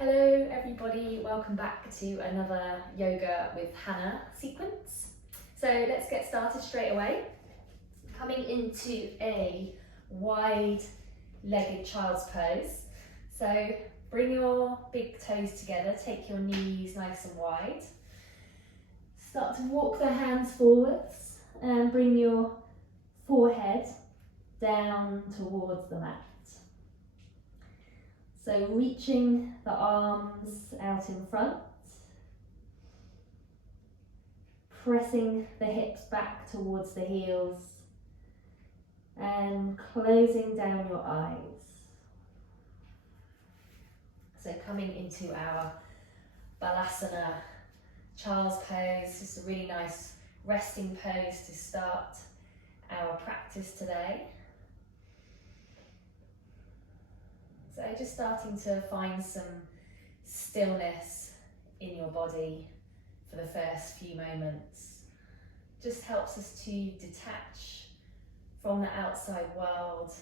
Hello everybody, welcome back to another Yoga with Hannah sequence. So let's get started straight away. Coming into a wide-legged child's pose. So bring your big toes together, take your knees nice and wide. Start to walk the hands forwards and bring your forehead down towards the mat. So reaching the arms out in front, pressing the hips back towards the heels and closing down your eyes. So coming into our Balasana child's pose, just a really nice resting pose to start our practice today. So just starting to find some stillness in your body for the first few moments. Just helps us to detach from the outside world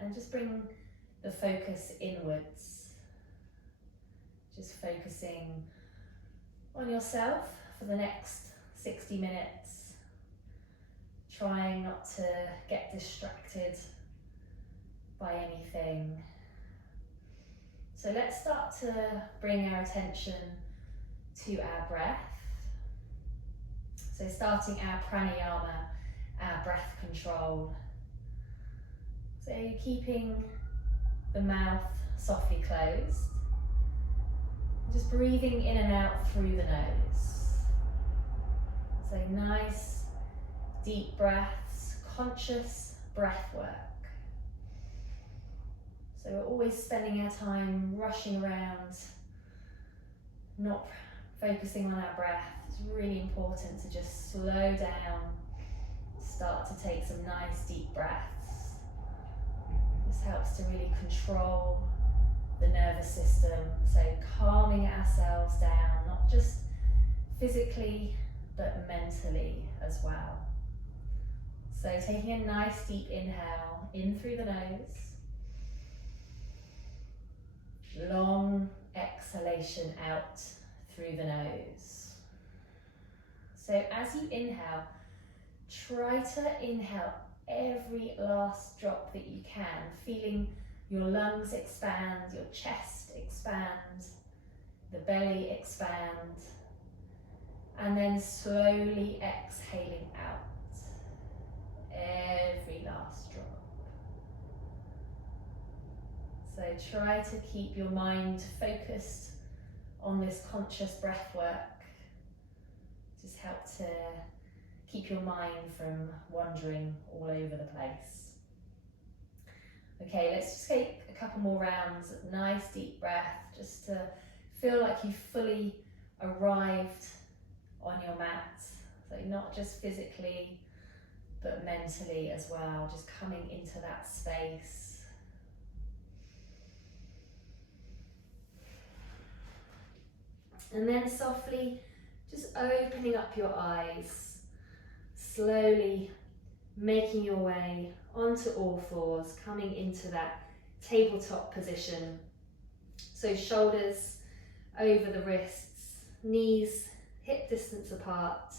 and just bring the focus inwards. Just focusing on yourself for the next 60 minutes. Trying not to get distracted by anything. So let's start to bring our attention to our breath. So starting our pranayama, our breath control. So keeping the mouth softly closed. Just breathing in and out through the nose. So nice, deep breaths, conscious breath work. So we're always spending our time rushing around, not focusing on our breath. It's really important to just slow down, start to take some nice deep breaths. This helps to really control the nervous system, so calming ourselves down, not just physically, but mentally as well. So taking a nice deep inhale in through the nose. Long exhalation out through the nose. So as you inhale, try to inhale every last drop that you can, feeling your lungs expand, your chest expand, the belly expand, and then slowly exhaling out every last drop. So try to keep your mind focused on this conscious breath work. Just help to keep your mind from wandering all over the place. Okay, let's just take a couple more rounds of nice deep breath, just to feel like you've fully arrived on your mat. So not just physically, but mentally as well, just coming into that space. And then softly, just opening up your eyes, slowly making your way onto all fours, coming into that tabletop position. So shoulders over the wrists, knees hip distance apart.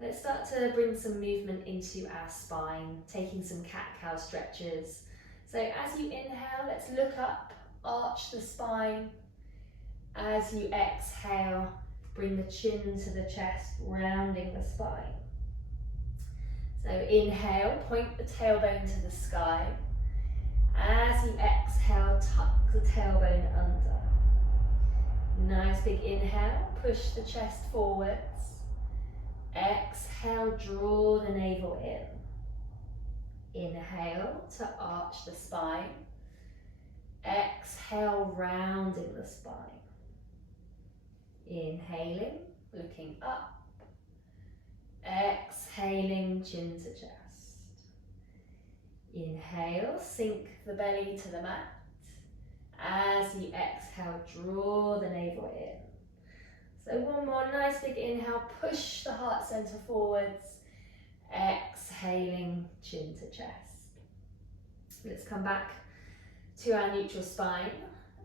Let's start to bring some movement into our spine, taking some cat-cow stretches. So as you inhale, let's look up, arch the spine. As you exhale, bring the chin to the chest, rounding the spine. So inhale, point the tailbone to the sky. As you exhale, tuck the tailbone under. Nice big inhale, push the chest forwards. Exhale, draw the navel in. Inhale to arch the spine. Exhale, rounding the spine. Inhaling, looking up. Exhaling, chin to chest. Inhale, sink the belly to the mat. As you exhale, draw the navel in. So one more nice big inhale, push the heart center forwards. Exhaling, chin to chest. Let's come back to our neutral spine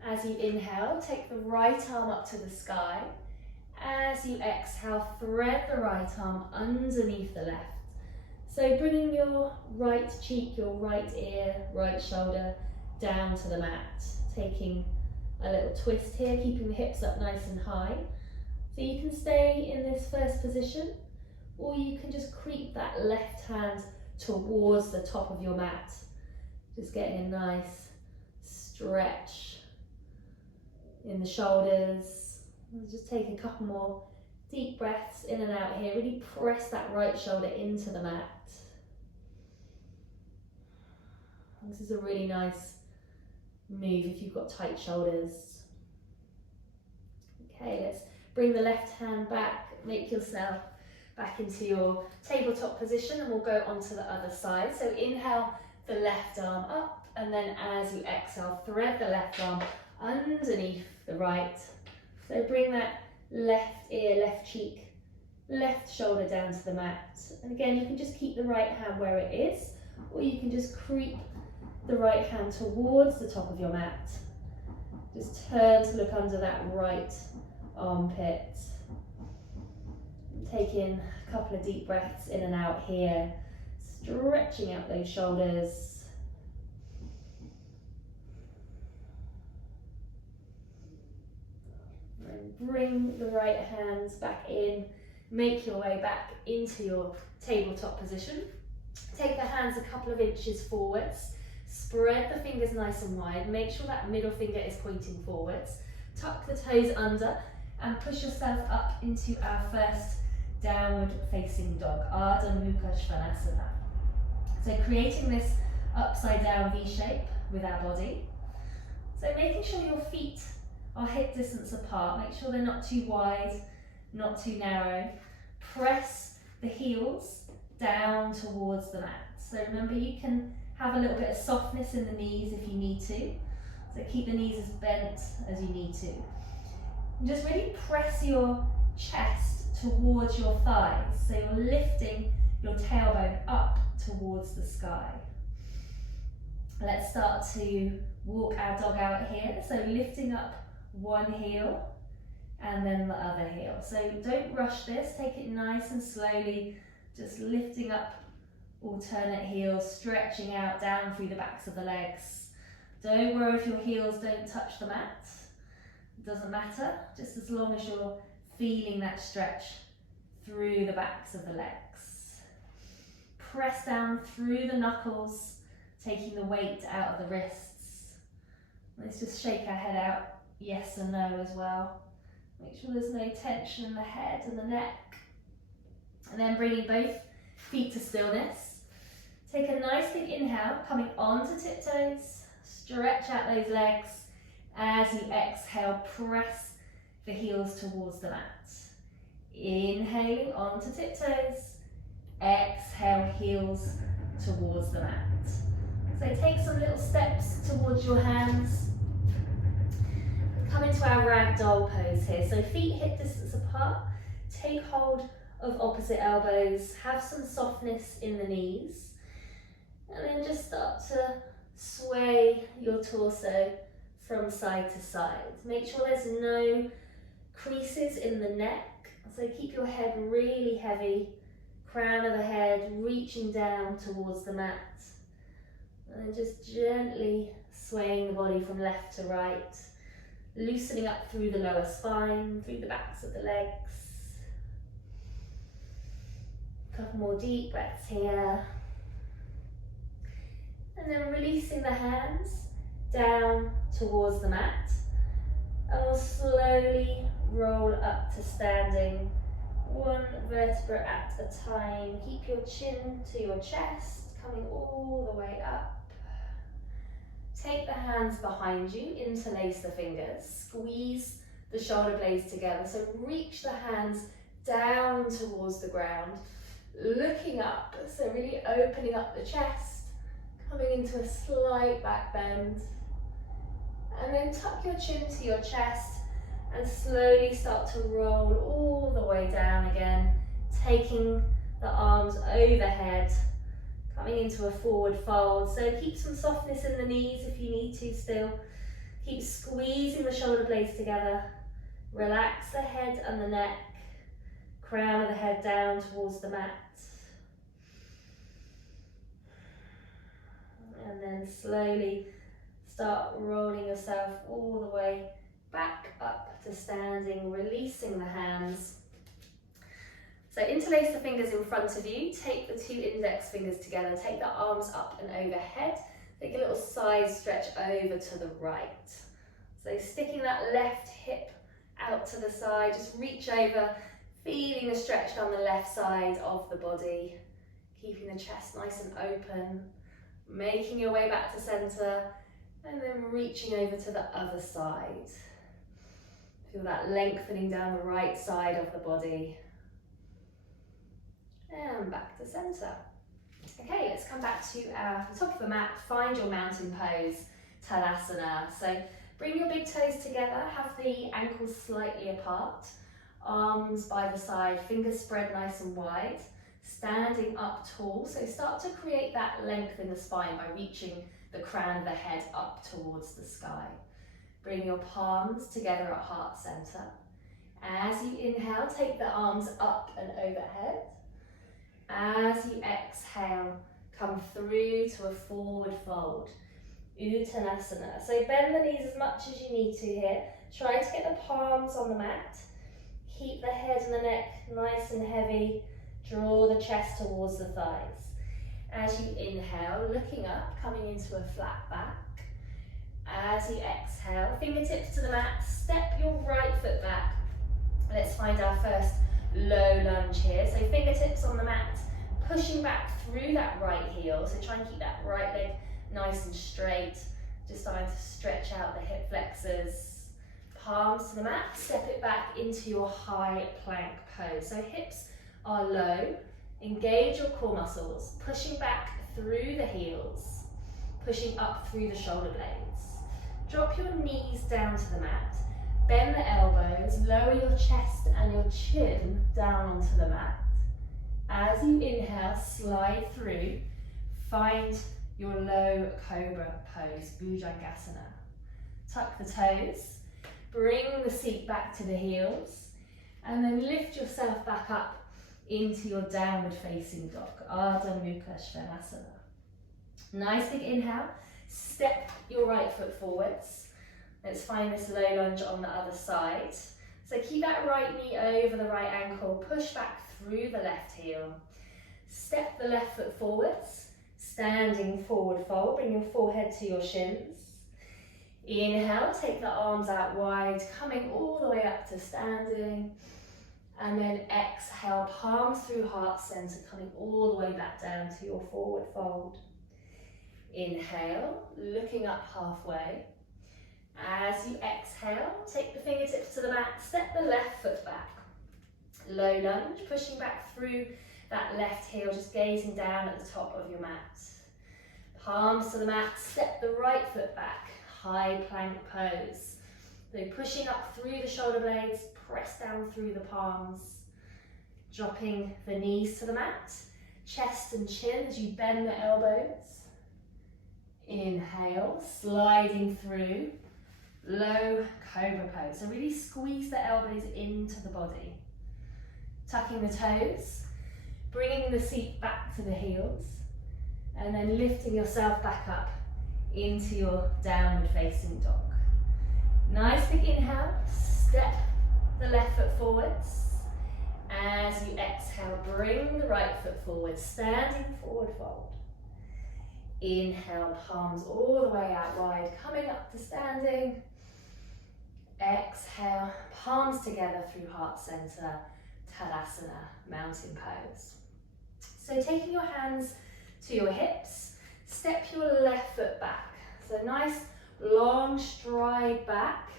As you inhale, take the right arm up to the sky. As you exhale, thread the right arm underneath the left. So bringing your right cheek, your right ear, right shoulder down to the mat. Taking a little twist here, keeping the hips up nice and high. So you can stay in this first position, or you can just creep that left hand towards the top of your mat. Just getting a nice stretch in the shoulders. We'll just take a couple more deep breaths in and out here. Really press that right shoulder into the mat. This is a really nice move if you've got tight shoulders. Okay, let's bring the left hand back, make yourself back into your tabletop position, and we'll go onto the other side. So inhale the left arm up, and then as you exhale, thread the left arm underneath the right. So bring that left ear, left cheek, left shoulder down to the mat. And again, you can just keep the right hand where it is, or you can just creep the right hand towards the top of your mat. Just turn to look under that right armpit. Take in a couple of deep breaths in and out here, stretching out those shoulders. And bring the right hands back in, make your way back into your tabletop position. Take the hands a couple of inches forwards, spread the fingers nice and wide, make sure that middle finger is pointing forwards, tuck the toes under and push yourself up into our first downward facing dog, Ardha Mukha Svanasana. So creating this upside down V shape with our body. So making sure your feet are hip distance apart, make sure they're not too wide, not too narrow. Press the heels down towards the mat. So remember, you can have a little bit of softness in the knees if you need to. So keep the knees as bent as you need to. And just really press your chest towards your thighs. So you're lifting your tailbone up towards the sky. Let's start to walk our dog out here. So lifting up one heel and then the other heel. So don't rush this, take it nice and slowly, just lifting up alternate heels, stretching out down through the backs of the legs. Don't worry if your heels don't touch the mat, it doesn't matter, just as long as you're feeling that stretch through the backs of the legs. Press down through the knuckles, taking the weight out of the wrists. Let's just shake our head out, yes and no as well. Make sure there's no tension in the head and the neck. And then bringing both feet to stillness. Take a nice big inhale, coming onto tiptoes. Stretch out those legs. As you exhale, press the heels towards the mat. Inhaling onto tiptoes. Exhale, heels towards the mat. So take some little steps towards your hands. Come into our ragdoll pose here. So feet hip distance apart. Take hold of opposite elbows. Have some softness in the knees. And then just start to sway your torso from side to side. Make sure there's no creases in the neck. So keep your head really heavy. Crown of the head reaching down towards the mat. And then just gently swaying the body from left to right. Loosening up through the lower spine, through the backs of the legs. A couple more deep breaths here. And then releasing the hands down towards the mat. And we'll slowly roll up to standing, one vertebra at a time. Keep your chin to your chest, coming all the way up. Take the hands behind you, interlace the fingers, squeeze the shoulder blades together. So reach the hands down towards the ground, looking up. So really opening up the chest, coming into a slight back bend. And then tuck your chin to your chest and slowly start to roll all the way down again, taking the arms overhead, coming into a forward fold. So keep some softness in the knees if you need to still. Keep squeezing the shoulder blades together. Relax the head and the neck. Crown of the head down towards the mat. And then slowly start rolling yourself all the way back up to standing, releasing the hands. So interlace the fingers in front of you, take the 2 index fingers together, take the arms up and overhead, take a little side stretch over to the right. So sticking that left hip out to the side, just reach over, feeling the stretch down the left side of the body, keeping the chest nice and open, making your way back to centre, and then reaching over to the other side. Feel that lengthening down the right side of the body. And back to centre. Okay, let's come back to the top of the mat. Find your mountain pose, Tadasana. So bring your big toes together, have the ankles slightly apart, arms by the side, fingers spread nice and wide, standing up tall. So start to create that length in the spine by reaching the crown of the head up towards the sky. Bring your palms together at heart center. As you inhale, take the arms up and overhead. As you exhale, come through to a forward fold, Uttanasana. So bend the knees as much as you need to here. Try to get the palms on the mat. Keep the head and the neck nice and heavy. Draw the chest towards the thighs. As you inhale, looking up, coming into a flat back. As you exhale, fingertips to the mat, step your right foot back. Let's find our first low lunge here. So fingertips on the mat, pushing back through that right heel. So try and keep that right leg nice and straight. Just starting to stretch out the hip flexors. Palms to the mat, step it back into your high plank pose. So hips are low. Engage your core muscles, pushing back through the heels, pushing up through the shoulder blades. Drop your knees down to the mat, bend the elbows, lower your chest and your chin down onto the mat. As you inhale, slide through, find your low cobra pose, Bhujangasana. Tuck the toes, bring the seat back to the heels, and then lift yourself back up into your downward facing dog, Ardha Mukha Svanasana. Nice big inhale, step your right foot forwards. Let's find this low lunge on the other side. So keep that right knee over the right ankle, push back through the left heel. Step the left foot forwards, standing forward fold, bring your forehead to your shins. Inhale, take the arms out wide, coming all the way up to standing. And then exhale, palms through heart center, coming all the way back down to your forward fold. Inhale, looking up halfway. As you exhale, take the fingertips to the mat, step the left foot back. Low lunge, pushing back through that left heel, just gazing down at the top of your mat. Palms to the mat, step the right foot back, high plank pose. So pushing up through the shoulder blades, press down through the palms, dropping the knees to the mat, chest and chin as you bend the elbows. Inhale, sliding through, low cobra pose. So really squeeze the elbows into the body. Tucking the toes, bringing the seat back to the heels, and then lifting yourself back up into your downward facing dog. Nice big inhale, step the left foot forwards. As you exhale, bring the right foot forward, standing forward fold. Inhale, palms all the way out wide, coming up to standing. Exhale, palms together through heart center, Tadasana, mountain pose. So taking your hands to your hips, step your left foot back. So nice long stride back,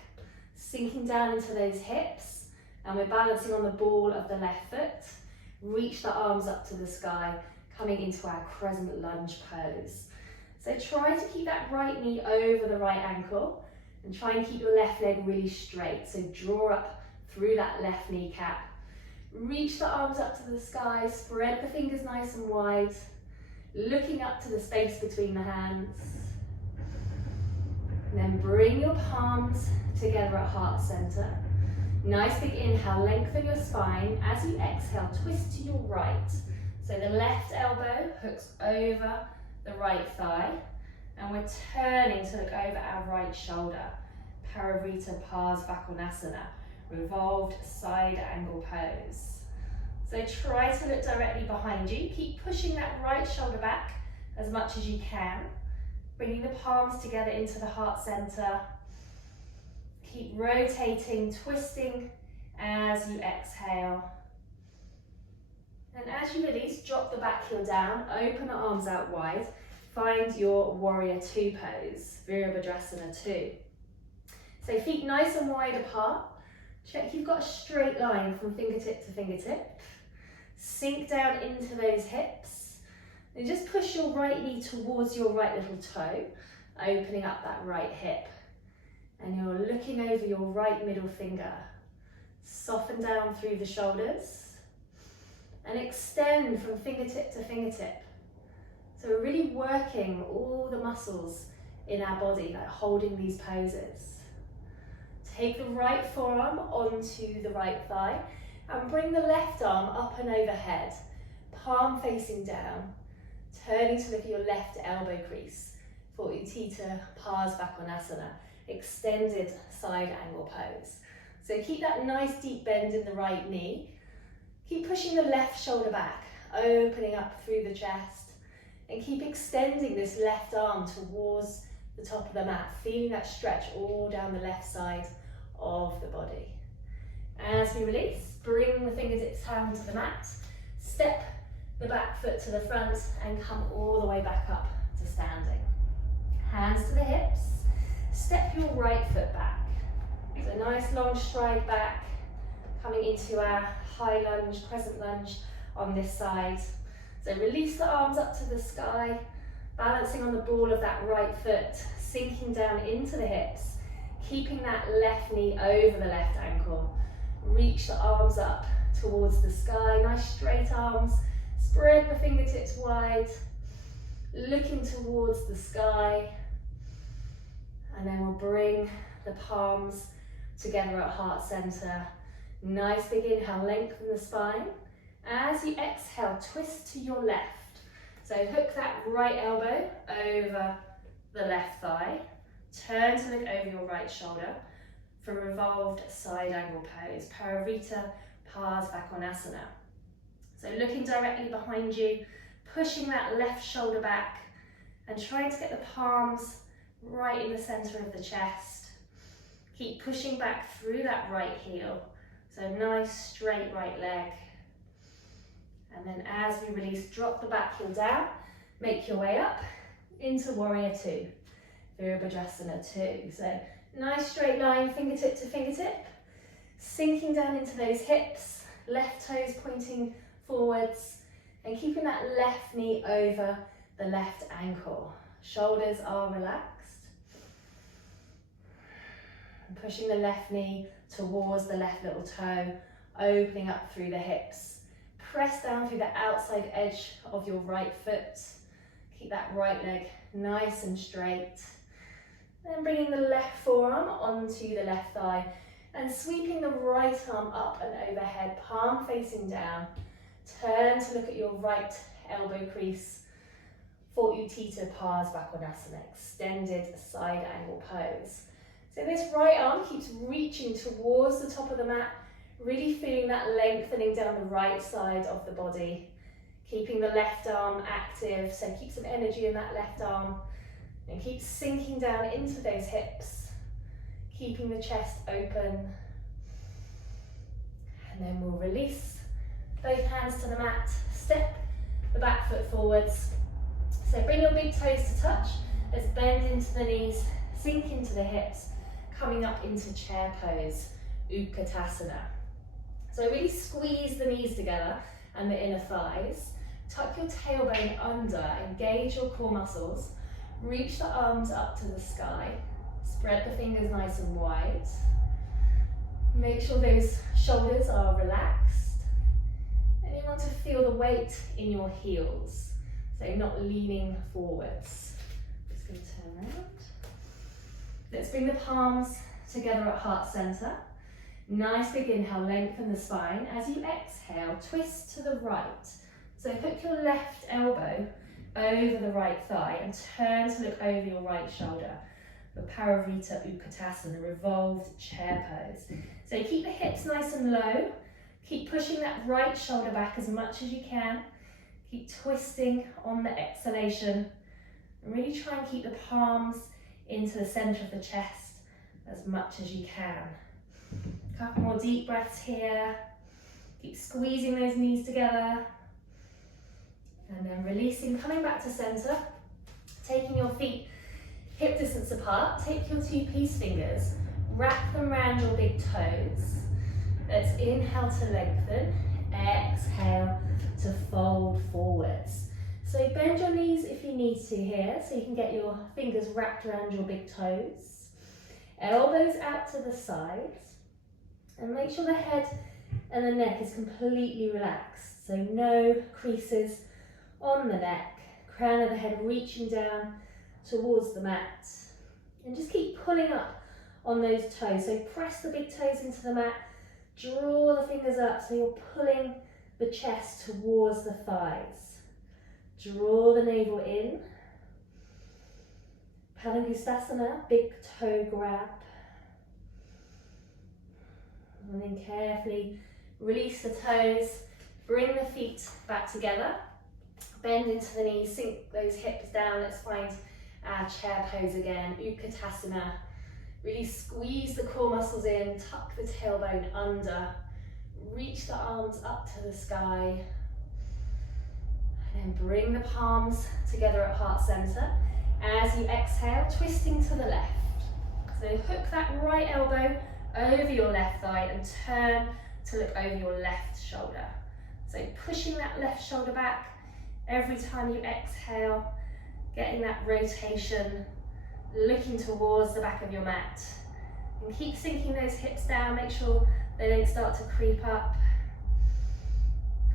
sinking down into those hips, and we're balancing on the ball of the left foot. Reach the arms up to the sky, coming into our crescent lunge pose. So try to keep that right knee over the right ankle and try and keep your left leg really straight. So draw up through that left kneecap. Reach the arms up to the sky, spread the fingers nice and wide, looking up to the space between the hands. And then bring your palms together at heart center. Nice big inhale, lengthen your spine. As you exhale, twist to your right. So the left elbow hooks over the right thigh. And we're turning to look over our right shoulder. Parivrtta Parsvakonasana, revolved side angle pose. So try to look directly behind you. Keep pushing that right shoulder back as much as you can. Bringing the palms together into the heart center. Keep rotating, twisting as you exhale. And as you release, drop the back heel down, open the arms out wide. Find your warrior two pose, Virabhadrasana 2. So feet nice and wide apart. Check you've got a straight line from fingertip to fingertip. Sink down into those hips. And just push your right knee towards your right little toe, opening up that right hip. And you're looking over your right middle finger. Soften down through the shoulders. And extend from fingertip to fingertip. So we're really working all the muscles in our body, like holding these poses. Take the right forearm onto the right thigh and bring the left arm up and overhead, palm facing down, turning to look at your left elbow crease for Utthita Parsvakonasana, extended side angle pose. So keep that nice deep bend in the right knee. Keep pushing the left shoulder back, opening up through the chest. And keep extending this left arm towards the top of the mat, feeling that stretch all down the left side of the body. As we release, bring the fingertips down to the mat, step the back foot to the front and come all the way back up to standing. Hands to the hips, step your right foot back. So nice long stride back, coming into our high lunge, crescent lunge on this side. So release the arms up to the sky, balancing on the ball of that right foot, sinking down into the hips, keeping that left knee over the left ankle. Reach the arms up towards the sky, nice straight arms, spread the fingertips wide, looking towards the sky. And then we'll bring the palms together at heart center. Nice big inhale, lengthen the spine. As you exhale, twist to your left. So hook that right elbow over the left thigh. Turn to look over your right shoulder for revolved side angle pose, Parivrtta Parsvakonasana. So looking directly behind you, pushing that left shoulder back and trying to get the palms right in the center of the chest. Keep pushing back through that right heel. So nice straight right leg. And then as we release, drop the back heel down, make your way up into warrior two, Virabhadrasana 2. So nice straight line, fingertip to fingertip, sinking down into those hips, left toes pointing forwards, and keeping that left knee over the left ankle. Shoulders are relaxed. And pushing the left knee towards the left little toe, opening up through the hips. Press down through the outside edge of your right foot. Keep that right leg nice and straight. Then bringing the left forearm onto the left thigh and sweeping the right arm up and overhead, palm facing down. Turn to look at your right elbow crease for Utthita Parsvakonasana, extended side angle pose. So this right arm keeps reaching towards the top of the mat, really feeling that lengthening down the right side of the body. Keeping the left arm active, so keep some energy in that left arm. And keep sinking down into those hips. Keeping the chest open. And then we'll release both hands to the mat. Step the back foot forwards. So bring your big toes to touch. Let's bend into the knees, sink into the hips, coming up into chair pose, Utkatasana. So really squeeze the knees together and the inner thighs. Tuck your tailbone under, engage your core muscles. Reach the arms up to the sky. Spread the fingers nice and wide. Make sure those shoulders are relaxed. And you want to feel the weight in your heels. So not leaning forwards. Just going to turn around. Let's bring the palms together at heart center. Nice big inhale, lengthen the spine. As you exhale, twist to the right. So hook your left elbow over the right thigh and turn to look over your right shoulder. The Parivrtta Utkatasana, revolved chair pose. So keep the hips nice and low. Keep pushing that right shoulder back as much as you can. Keep twisting on the exhalation. And really try and keep the palms into the center of the chest as much as you can. A couple more deep breaths here. Keep squeezing those knees together. And then releasing, coming back to center. Taking your feet hip distance apart. Take your two peace fingers. Wrap them around your big toes. Let's inhale to lengthen. Exhale to fold forwards. So bend your knees if you need to here, so you can get your fingers wrapped around your big toes. Elbows out to the sides. And make sure the head and the neck is completely relaxed. So no creases on the neck. Crown of the head reaching down towards the mat. And just keep pulling up on those toes. So press the big toes into the mat. Draw the fingers up so you're pulling the chest towards the thighs. Draw the navel in. Palangustasana, big toe grab. And then carefully release the toes. Bring the feet back together. Bend into the knees, sink those hips down. Let's find our chair pose again, Utkatasana. Really squeeze the core muscles in, tuck the tailbone under. Reach the arms up to the sky. And then bring the palms together at heart center. As you exhale, twisting to the left. So hook that right elbow over your left thigh and turn to look over your left shoulder. So pushing that left shoulder back every time you exhale, getting that rotation, looking towards the back of your mat. And keep sinking those hips down, make sure they don't start to creep up.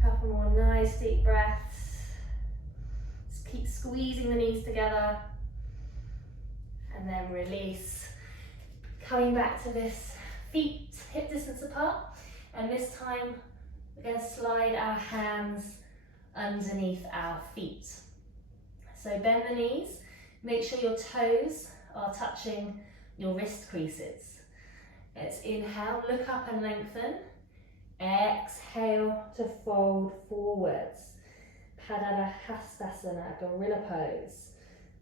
Couple more nice deep breaths. Just keep squeezing the knees together. And then release. Coming back to this, feet hip distance apart. And this time we're going to slide our hands underneath our feet. So bend the knees, make sure your toes are touching your wrist creases. Let's inhale, look up and lengthen. Exhale to fold forwards. Padadahastasana, gorilla pose.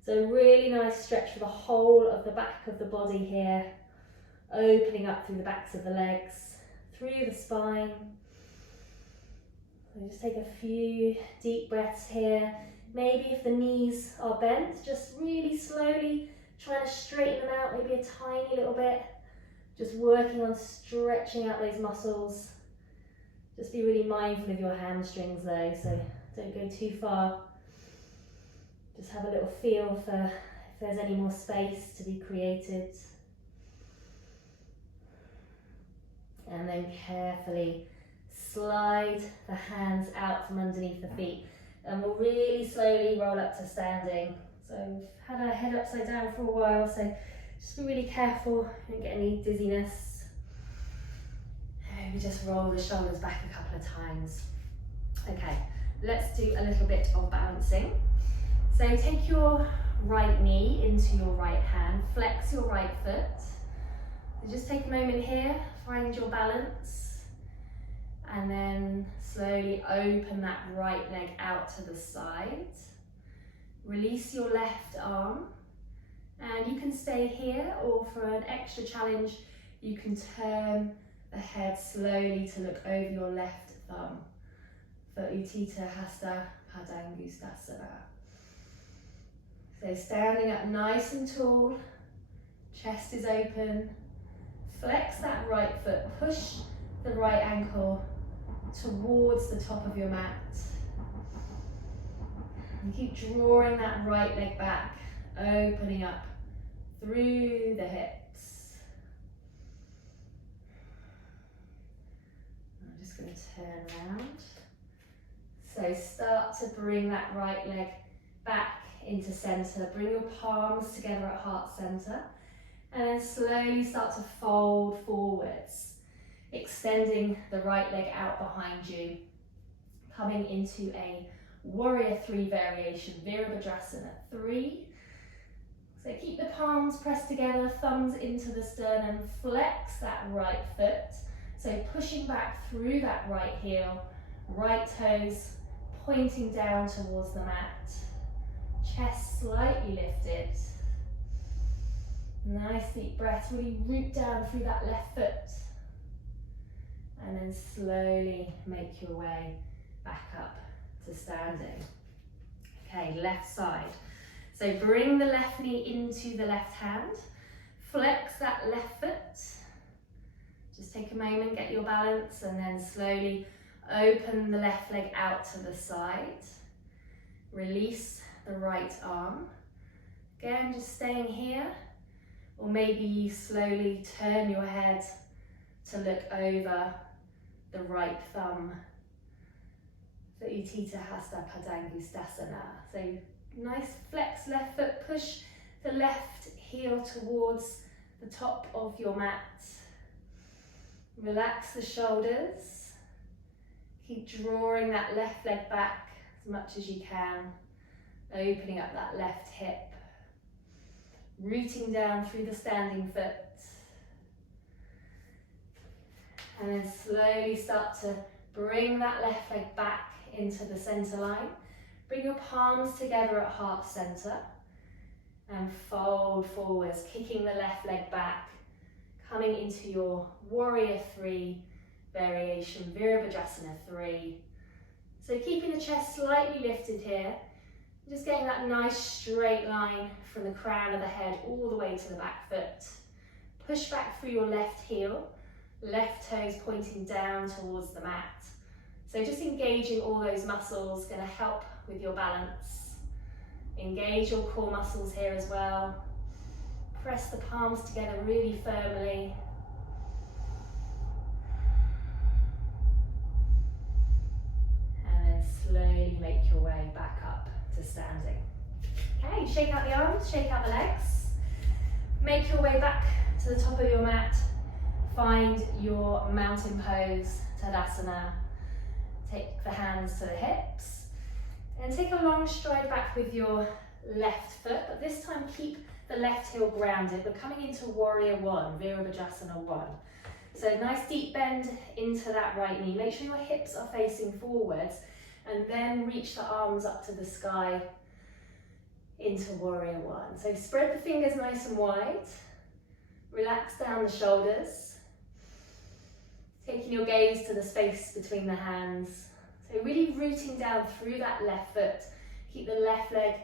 So really nice stretch for the whole of the back of the body here. Opening up through the backs of the legs, through the spine. So just take a few deep breaths here. Maybe if the knees are bent, just really slowly trying to straighten them out, maybe a tiny little bit. Just working on stretching out those muscles. Just be really mindful of your hamstrings though, so don't go too far. Just have a little feel for if there's any more space to be created. And then carefully slide the hands out from underneath the feet. And we'll really slowly roll up to standing. So we've had our head upside down for a while, so just be really careful, don't get any dizziness. Maybe just roll the shoulders back a couple of times. Okay, let's do a little bit of balancing. So take your right knee into your right hand, flex your right foot. So just take a moment here, find your balance, and then slowly open that right leg out to the side. Release your left arm, and you can stay here, or for an extra challenge, you can turn the head slowly to look over your left thumb for Utthita Hasta Padangustasana. So standing up nice and tall, chest is open, flex that right foot, push the right ankle towards the top of your mat. And keep drawing that right leg back, opening up through the hips. I'm just going to turn around. So start to bring that right leg back into center. Bring your palms together at heart center. And then slowly start to fold forwards, extending the right leg out behind you, coming into a warrior 3 variation, Virabhadrasana 3. So keep the palms pressed together, thumbs into the sternum, flex that right foot. So pushing back through that right heel, right toes pointing down towards the mat, chest slightly lifted. Nice deep breath, really root down through that left foot. And then slowly make your way back up to standing. Okay, left side. So bring the left knee into the left hand, flex that left foot. Just take a moment, get your balance, and then slowly open the left leg out to the side. Release the right arm. Again, just staying here. Or maybe you slowly turn your head to look over the right thumb for Utthita Hasta Padangusthasana. So nice flex left foot, push the left heel towards the top of your mat. Relax the shoulders. Keep drawing that left leg back as much as you can, opening up that left hip. Rooting down through the standing foot. And then slowly start to bring that left leg back into the center line. Bring your palms together at heart center and fold forwards, kicking the left leg back, coming into your warrior 3 variation, Virabhadrasana 3. So keeping the chest slightly lifted here. Just getting that nice straight line from the crown of the head all the way to the back foot. Push back through your left heel, left toes pointing down towards the mat. So just engaging all those muscles, going to help with your balance. Engage your core muscles here as well. Press the palms together really firmly. And then slowly make your way back up to standing. Okay, shake out the arms, shake out the legs. Make your way back to the top of your mat. Find your mountain pose, Tadasana. Take the hands to the hips. And take a long stride back with your left foot, but this time keep the left heel grounded. We're coming into warrior 1, Virabhadrasana 1. So nice deep bend into that right knee. Make sure your hips are facing forwards. And then reach the arms up to the sky into warrior 1. So spread the fingers nice and wide. Relax down the shoulders. Taking your gaze to the space between the hands. So really rooting down through that left foot. Keep the left leg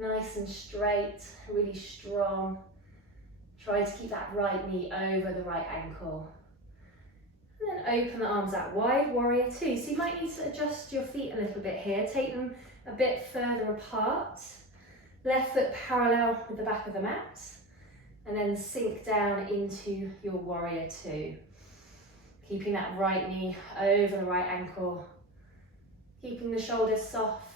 nice and straight, really strong. Try to keep that right knee over the right ankle. And then open the arms out wide, warrior 2. So you might need to adjust your feet a little bit here. Take them a bit further apart. Left foot parallel with the back of the mat. And then sink down into your warrior 2. Keeping that right knee over the right ankle. Keeping the shoulders soft.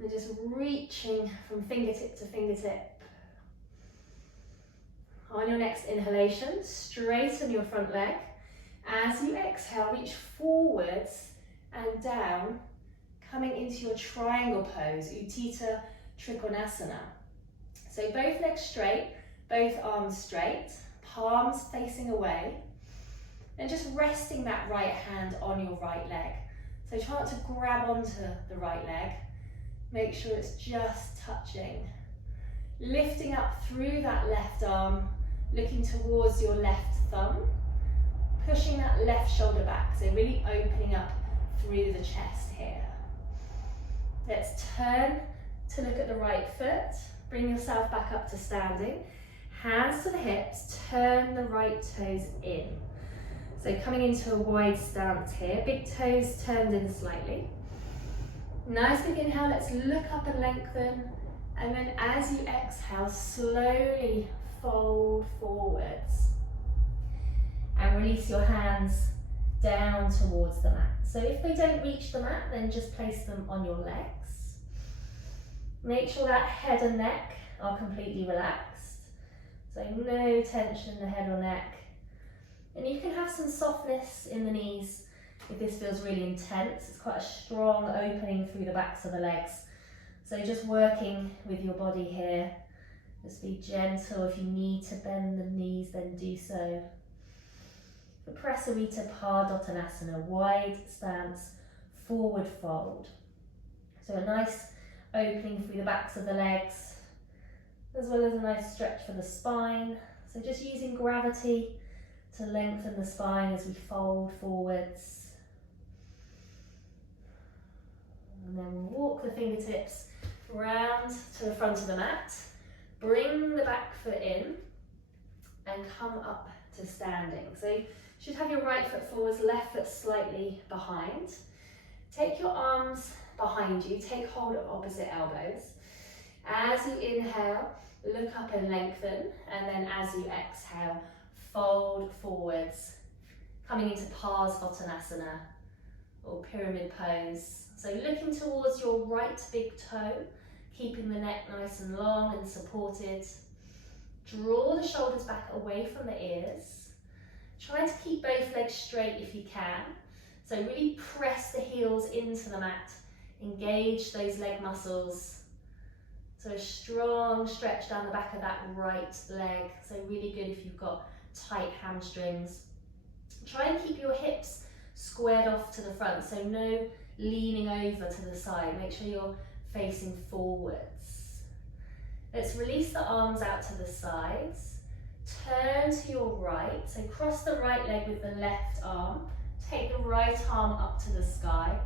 And just reaching from fingertip to fingertip. On your next inhalation, straighten your front leg. As you exhale, reach forwards and down, coming into your triangle pose, Utthita Trikonasana. So both legs straight, both arms straight, palms facing away, and just resting that right hand on your right leg. So try not to grab onto the right leg. Make sure it's just touching. Lifting up through that left arm, looking towards your left thumb, pushing that left shoulder back, so really opening up through the chest here. Let's turn to look at the right foot, bring yourself back up to standing, hands to the hips, turn the right toes in. So coming into a wide stance here, big toes turned in slightly. Nice big inhale, let's look up and lengthen, and then as you exhale, slowly fold forwards and release your hands down towards the mat. So if they don't reach the mat, then just place them on your legs. Make sure that head and neck are completely relaxed. So no tension in the head or neck. And you can have some softness in the knees if this feels really intense. It's quite a strong opening through the backs of the legs. So just working with your body here. Just be gentle. If you need to bend the knees, then do so. Viprasarita Padottanasana, wide stance, forward fold. So a nice opening through the backs of the legs, as well as a nice stretch for the spine. So just using gravity to lengthen the spine as we fold forwards. And then we'll walk the fingertips round to the front of the mat. Bring the back foot in and come up to standing. So you should have your right foot forwards, left foot slightly behind. Take your arms behind you, take hold of opposite elbows. As you inhale, look up and lengthen, and then as you exhale, fold forwards, coming into Padottanasana or pyramid pose. So looking towards your right big toe, keeping the neck nice and long and supported. Draw the shoulders back away from the ears. Try to keep both legs straight if you can. So really press the heels into the mat. Engage those leg muscles. So a strong stretch down the back of that right leg. So really good if you've got tight hamstrings. Try and keep your hips squared off to the front. So no leaning over to the side. Make sure you're facing forwards. Let's release the arms out to the sides. Turn to your right. So cross the right leg with the left arm. Take the right arm up to the sky.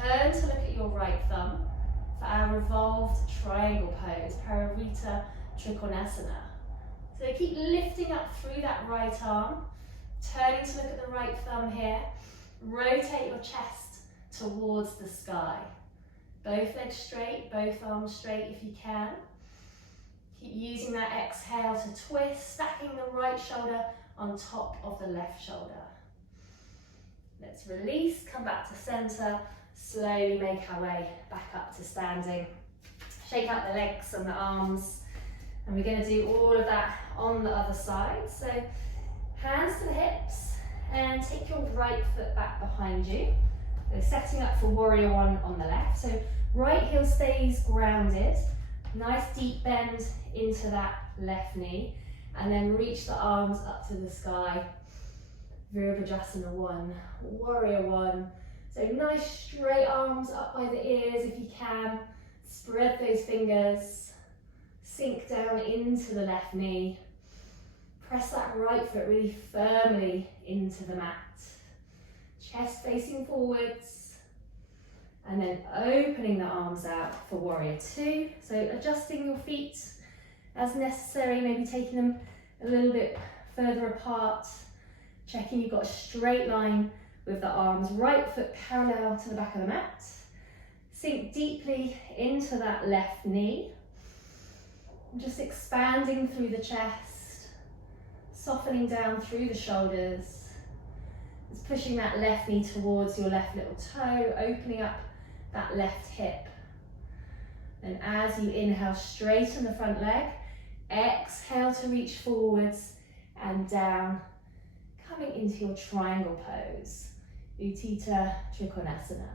Turn to look at your right thumb for our revolved triangle pose, Parivrtta Trikonasana. So keep lifting up through that right arm, turning to look at the right thumb here. Rotate your chest towards the sky. Both legs straight, both arms straight if you can. Keep using that exhale to twist, stacking the right shoulder on top of the left shoulder. Let's release, come back to center, slowly make our way back up to standing. Shake out the legs and the arms, and we're going to do all of that on the other side. So hands to the hips, and take your right foot back behind you. So setting up for warrior one on the left. So right heel stays grounded, nice deep bend into that left knee, and then reach the arms up to the sky. Virabhadrasana 1, warrior 1. So nice straight arms up by the ears if you can. Spread those fingers, sink down into the left knee. Press that right foot really firmly into the mat. Chest facing forwards. And then opening the arms out for warrior 2. So adjusting your feet as necessary, maybe taking them a little bit further apart. Checking you've got a straight line with the arms, right foot parallel to the back of the mat. Sink deeply into that left knee. Just expanding through the chest, softening down through the shoulders. Just pushing that left knee towards your left little toe, opening up that left hip. And as you inhale, straighten the front leg. Exhale to reach forwards and down, coming into your triangle pose, Utthita Trikonasana.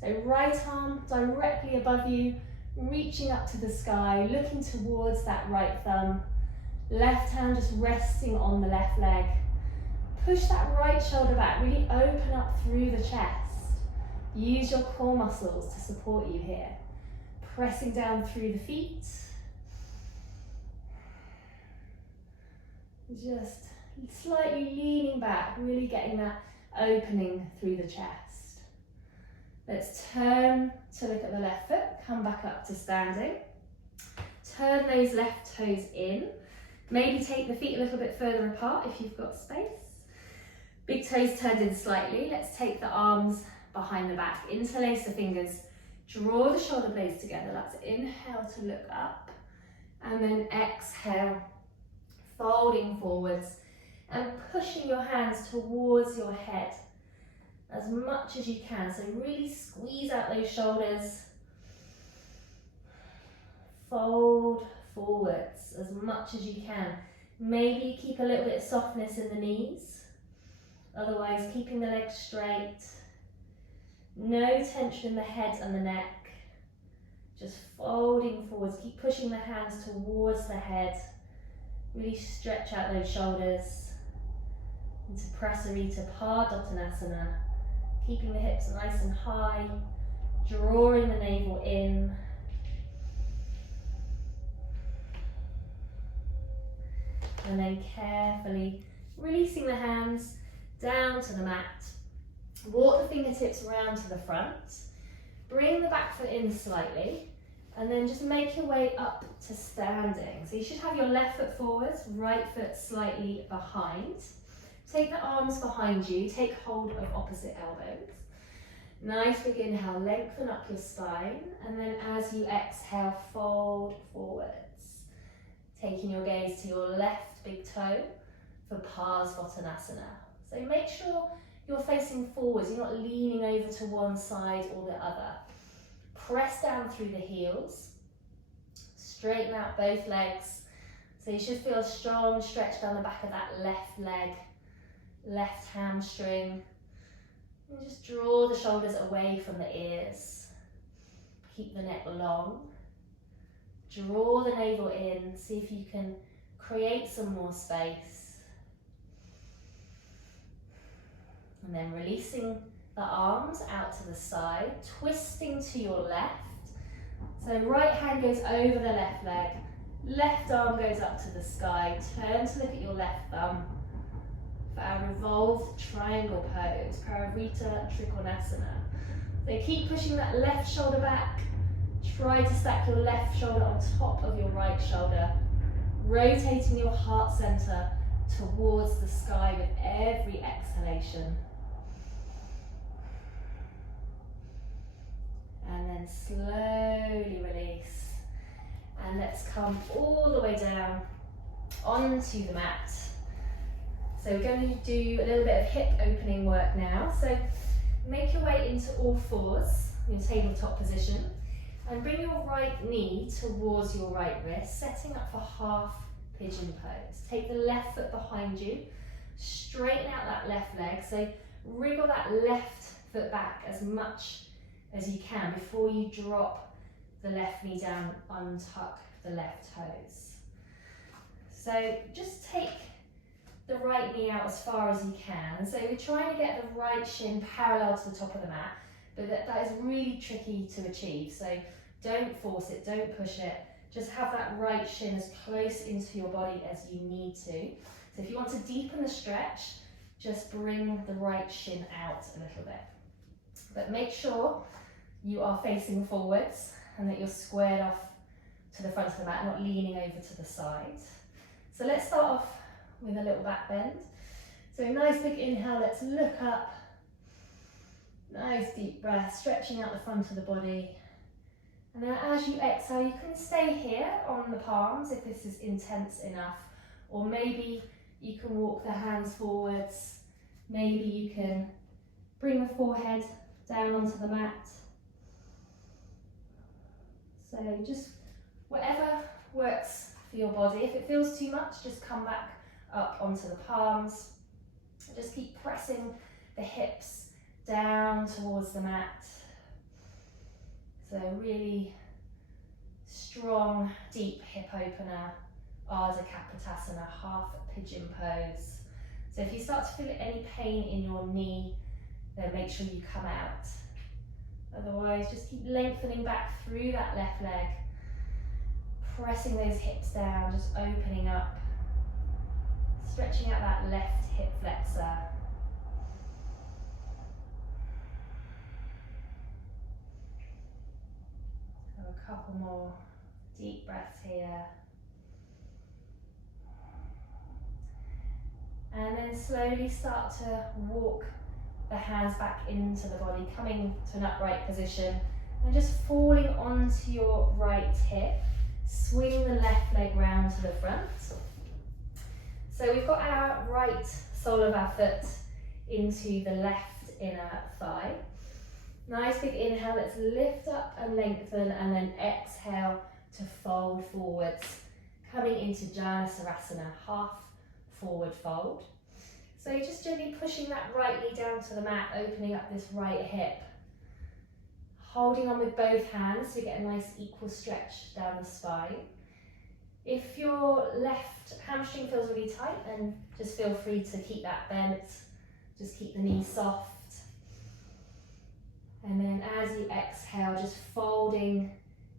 So right arm directly above you, reaching up to the sky, looking towards that right thumb. Left hand just resting on the left leg. Push that right shoulder back, really open up through the chest. Use your core muscles to support you here. Pressing down through the feet. Just slightly leaning back, really getting that opening through the chest. Let's turn to look at the left foot, come back up to standing. Turn those left toes in. Maybe take the feet a little bit further apart if you've got space. Big toes turned in slightly. Let's take the arms behind the back. Interlace the fingers. Draw the shoulder blades together. Let's inhale to look up. And then exhale, folding forwards and pushing your hands towards your head as much as you can. So really squeeze out those shoulders. Fold forwards as much as you can. Maybe keep a little bit of softness in the knees. Otherwise, keeping the legs straight. No tension in the head and the neck. Just folding forwards. Keep pushing the hands towards the head. Really stretch out those shoulders into Prasarita Padottanasana. Keeping the hips nice and high. Drawing the navel in. And then carefully releasing the hands down to the mat. Walk the fingertips round to the front. Bring the back foot in slightly. And then just make your way up to standing. So you should have your left foot forwards, right foot slightly behind. Take the arms behind you. Take hold of opposite elbows. Nice big inhale, lengthen up your spine. And then as you exhale, fold forwards. Taking your gaze to your left big toe for Parsvottanasana. So make sure you're facing forwards, you're not leaning over to one side or the other. Press down through the heels. Straighten out both legs. So you should feel a strong stretch down the back of that left leg, left hamstring. And just draw the shoulders away from the ears. Keep the neck long. Draw the navel in. See if you can create some more space. And then releasing the arms out to the side, twisting to your left. So right hand goes over the left leg, left arm goes up to the sky. Turn to look at your left thumb for our revolved triangle pose, Parivrtta Trikonasana. So keep pushing that left shoulder back. Try to stack your left shoulder on top of your right shoulder, rotating your heart center towards the sky with every exhalation. And then slowly release. And let's come all the way down onto the mat. So we're going to do a little bit of hip opening work now. So make your way into all fours, in your tabletop position. And bring your right knee towards your right wrist, setting up for half pigeon pose. Take the left foot behind you, straighten out that left leg. So wriggle that left foot back as much as you can before you drop the left knee down, untuck the left toes. So just take the right knee out as far as you can. So we're trying to get the right shin parallel to the top of the mat, but that is really tricky to achieve. So don't force it, don't push it. Just have that right shin as close into your body as you need to. So if you want to deepen the stretch, just bring the right shin out a little bit. But make sure you are facing forwards and that you're squared off to the front of the mat, not leaning over to the side. So let's start off with a little back bend. So nice big inhale, let's look up. Nice deep breath, stretching out the front of the body. And then as you exhale, you can stay here on the palms if this is intense enough. Or maybe you can walk the hands forwards. Maybe you can bring the forehead down onto the mat. So just whatever works for your body. If it feels too much, just come back up onto the palms. Just keep pressing the hips down towards the mat. So really strong, deep hip opener, Ardha Kapotasana, half pigeon pose. So if you start to feel any pain in your knee, then make sure you come out. Otherwise, just keep lengthening back through that left leg, pressing those hips down, just opening up, stretching out that left hip flexor. A couple more deep breaths here. And then slowly start to walk the hands back into the body, coming to an upright position and just falling onto your right hip. Swing the left leg round to the front. So we've got our right sole of our foot into the left inner thigh. Nice big inhale, let's lift up and lengthen, and then exhale to fold forwards. coming into Janasarasana, half forward fold. So just gently pushing that right knee down to the mat, opening up this right hip. Holding on with both hands so you get a nice equal stretch down the spine. If your left hamstring feels really tight, then just feel free to keep that bent. Just keep the knees soft. And then as you exhale, just folding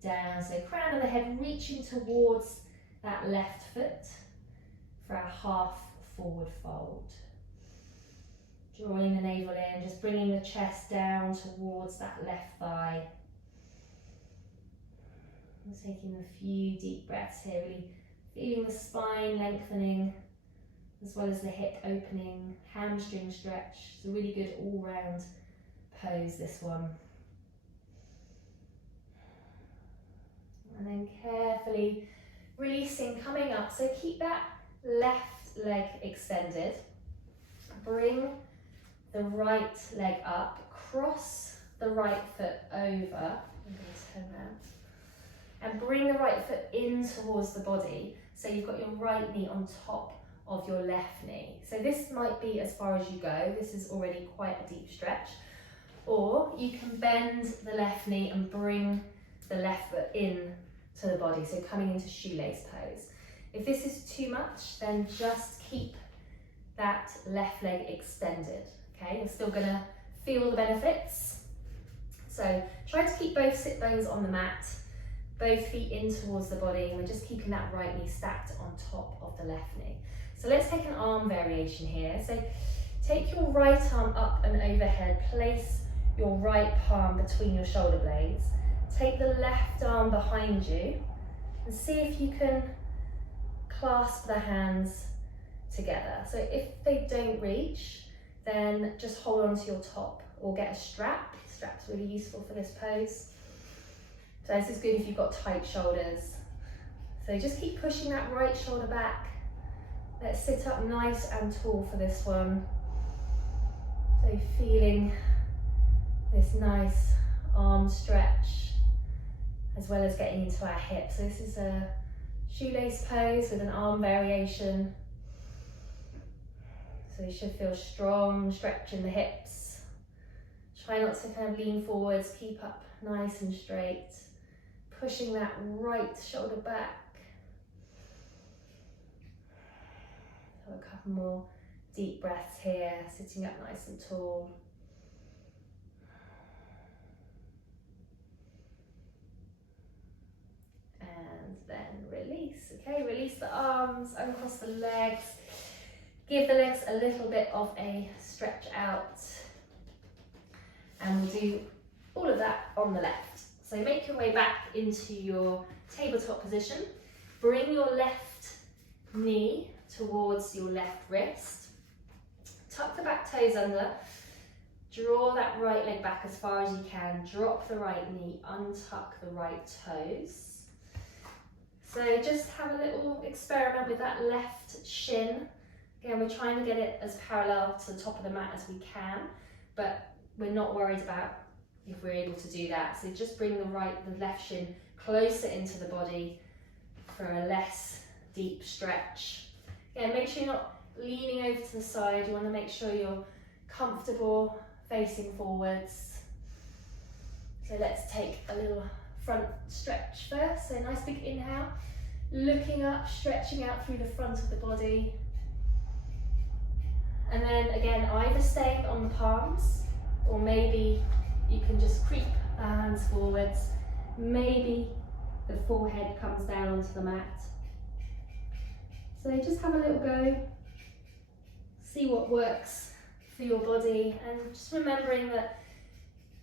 down. So crown of the head reaching towards that left foot for a half forward fold. Drawing the navel in, just bringing the chest down towards that left thigh. And taking a few deep breaths here, really feeling the spine lengthening as well as the hip opening, hamstring stretch. It's a really good all-round pose, this one. And then carefully releasing, coming up. So keep that left leg extended. Bring the right leg up, cross the right foot over. I'm going to turn around. And bring the right foot in towards the body. So you've got your right knee on top of your left knee. So this might be as far as you go. This is already quite a deep stretch. Or you can bend the left knee and bring the left foot in to the body. So coming into shoelace pose. If this is too much, then just keep that left leg extended. Okay, you're still gonna feel the benefits. So try to keep both sit bones on the mat, both feet in towards the body, and we're just keeping that right knee stacked on top of the left knee. So let's take an arm variation here. So take your right arm up and overhead, place your right palm between your shoulder blades, take the left arm behind you, and see if you can clasp the hands together. So if they don't reach, then just hold on to your top or get a strap. Strap's really useful for this pose. So this is good if you've got tight shoulders. So just keep pushing that right shoulder back. Let's sit up nice and tall for this one. So feeling this nice arm stretch as well as getting into our hips. So this is a shoelace pose with an arm variation. So you should feel strong stretch in the hips. Try not to kind of lean forwards, keep up nice and straight. Pushing that right shoulder back. So a couple more deep breaths here, sitting up nice and tall. And then release. Okay, release the arms, uncross the legs. Give the legs a little bit of a stretch out. And we'll do all of that on the left. So make your way back into your tabletop position. Bring your left knee towards your left wrist. Tuck the back toes under. Draw that right leg back as far as you can. Drop the right knee, untuck the right toes. So just have a little experiment with that left shin. Again, we're trying to get it as parallel to the top of the mat as we can, but we're not worried about if we're able to do that. So just bring the left shin closer into the body for a less deep stretch. Again, make sure you're not leaning over to the side. You want to make sure you're comfortable facing forwards. So let's take a little front stretch first. So nice big inhale, looking up, stretching out through the front of the body. And then again, either staying on the palms, or maybe you can just creep the hands forwards. Maybe the forehead comes down onto the mat. So just have a little go, see what works for your body, and just remembering that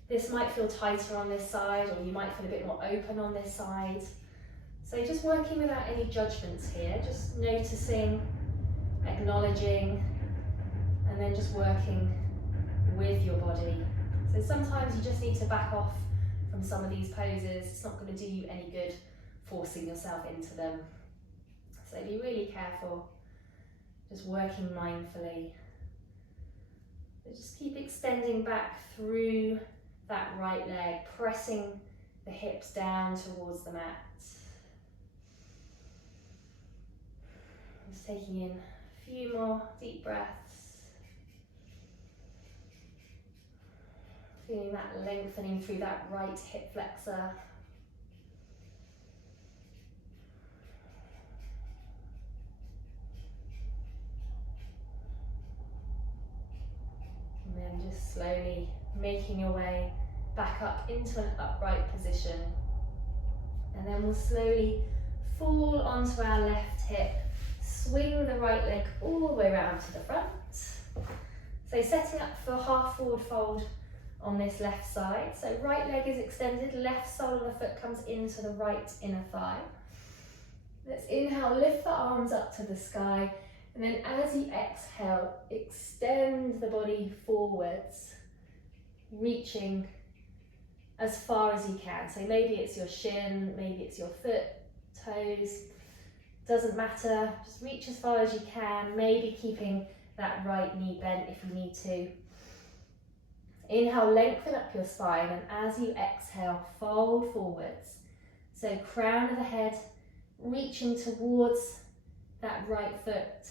this might feel tighter on this side, or you might feel a bit more open on this side. So just working without any judgments here, just noticing, acknowledging, and then just working with your body. So sometimes you just need to back off from some of these poses. It's not going to do you any good forcing yourself into them. So be really careful, just working mindfully. So just keep extending back through that right leg, pressing the hips down towards the mat. Just taking in a few more deep breaths. Feeling that lengthening through that right hip flexor. And then just slowly making your way back up into an upright position. And then we'll slowly fall onto our left hip, swing the right leg all the way around to the front. So setting up for half forward fold on this left side. So right leg is extended, left sole of the foot comes into the right inner thigh. Let's inhale, lift the arms up to the sky, and then as you exhale, extend the body forwards, reaching as far as you can. So maybe it's your shin, maybe it's your foot, toes, doesn't matter, just reach as far as you can, maybe keeping that right knee bent if you need to. Inhale, lengthen up your spine, and as you exhale, fold forwards. So crown of the head, reaching towards that right foot.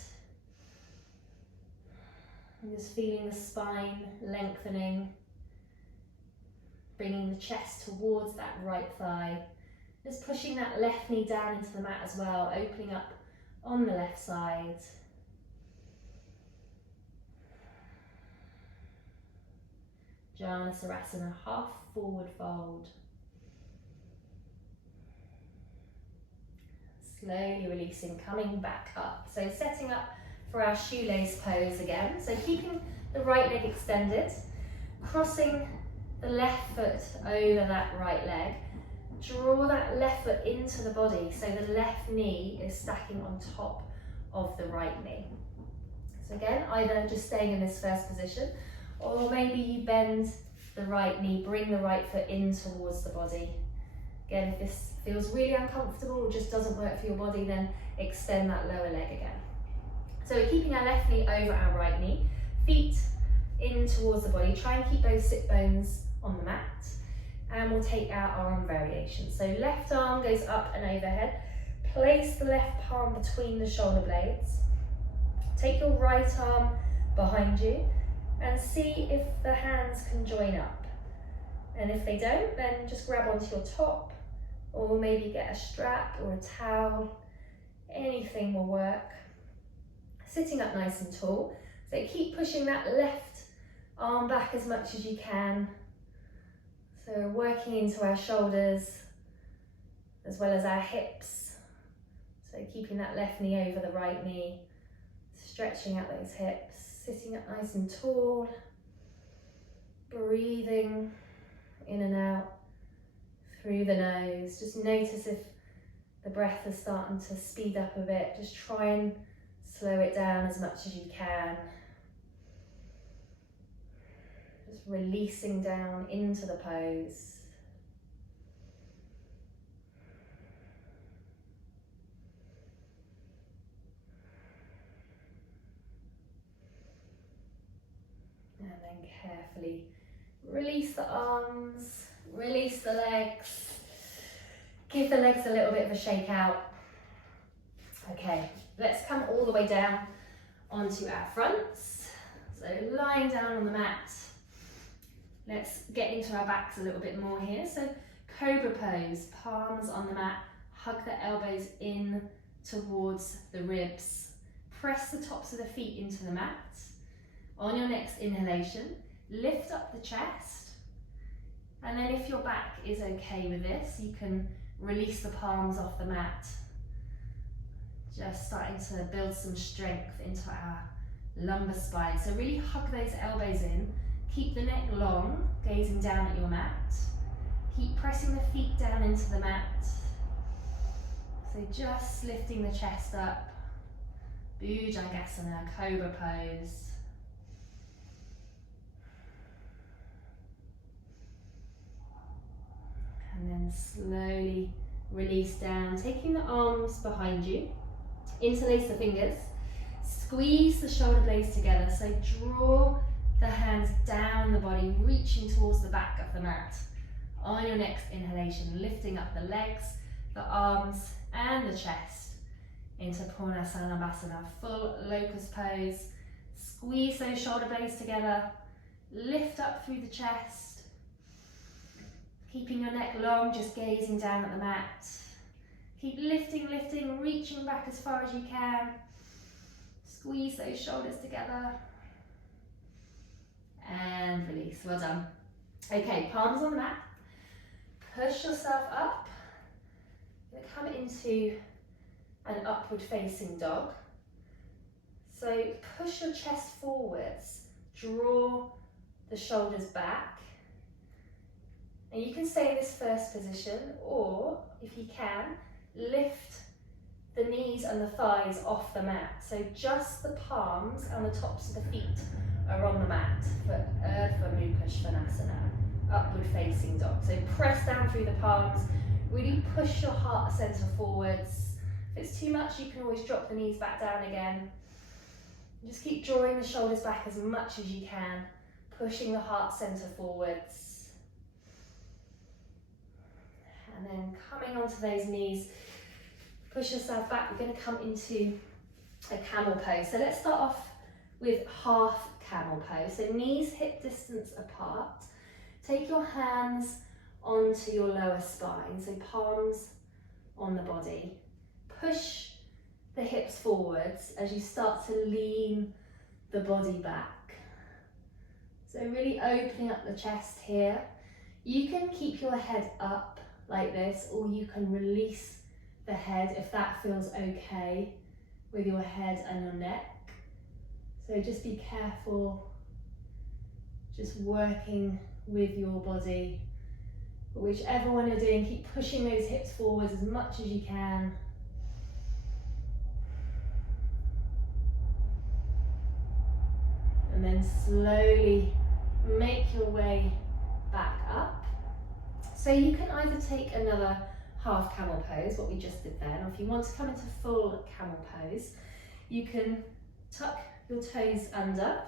And just feeling the spine lengthening, bringing the chest towards that right thigh. Just pushing that left knee down into the mat as well, opening up on the left side. Janasarasana, half forward fold. Slowly releasing, coming back up. So setting up for our shoelace pose again. So keeping the right leg extended, crossing the left foot over that right leg. Draw that left foot into the body so the left knee is stacking on top of the right knee. So again, either just staying in this first position, or maybe you bend the right knee, bring the right foot in towards the body. Again, if this feels really uncomfortable or just doesn't work for your body, then extend that lower leg again. So we're keeping our left knee over our right knee, feet in towards the body. Try and keep those sit bones on the mat. And we'll take our arm variation. So left arm goes up and overhead. Place the left palm between the shoulder blades. Take your right arm behind you and see if the hands can join up. And if they don't, then just grab onto your top, or maybe get a strap or a towel. Anything will work. Sitting up nice and tall. So keep pushing that left arm back as much as you can. So working into our shoulders as well as our hips. So keeping that left knee over the right knee, stretching out those hips, sitting up nice and tall, breathing in and out through the nose. Just notice if the breath is starting to speed up a bit. Just try and slow it down as much as you can. Just releasing down into the pose. And then carefully release the arms, release the legs. Give the legs a little bit of a shake out. Okay, let's come all the way down onto our fronts. So lying down on the mat. Let's get into our backs a little bit more here. So cobra pose, palms on the mat, hug the elbows in towards the ribs. Press the tops of the feet into the mat. On your next inhalation, lift up the chest. And then if your back is okay with this, you can release the palms off the mat. Just starting to build some strength into our lumbar spine. So really hug those elbows in. Keep the neck long, gazing down at your mat. Keep pressing the feet down into the mat. So just lifting the chest up. Bhujangasana, cobra pose. And then slowly release down, taking the arms behind you. Interlace the fingers. Squeeze the shoulder blades together. So draw the hands down the body, reaching towards the back of the mat. On your next inhalation, lifting up the legs, the arms and the chest into Purnasana, full locust pose. Squeeze those shoulder blades together, lift up through the chest, keeping your neck long, just gazing down at the mat. Keep lifting, lifting, reaching back as far as you can. Squeeze those shoulders together. And release, well done. Okay, palms on the mat. Push yourself up. You're going to come into an upward facing dog. So push your chest forwards, draw the shoulders back. And you can stay in this first position, or if you can, lift the knees and the thighs off the mat. So just the palms and the tops of the feet are on the mat for Urdhva Mukha Svanasana, upward facing dog. So press down through the palms, really push your heart center forwards. If it's too much, you can always drop the knees back down again. Just keep drawing the shoulders back as much as you can, pushing the heart center forwards. And then coming onto those knees, push yourself back. We're going to come into a camel pose. So let's start off with half camel pose. So knees hip distance apart. Take your hands onto your lower spine, so palms on the body. Push the hips forwards as you start to lean the body back. So really opening up the chest here. You can keep your head up like this, or you can release the head if that feels okay with your head and your neck. So just be careful, just working with your body. But whichever one you're doing, keep pushing those hips forwards as much as you can. And then slowly make your way back up. So you can either take another half camel pose, what we just did then, or if you want to come into full camel pose, you can tuck your toes under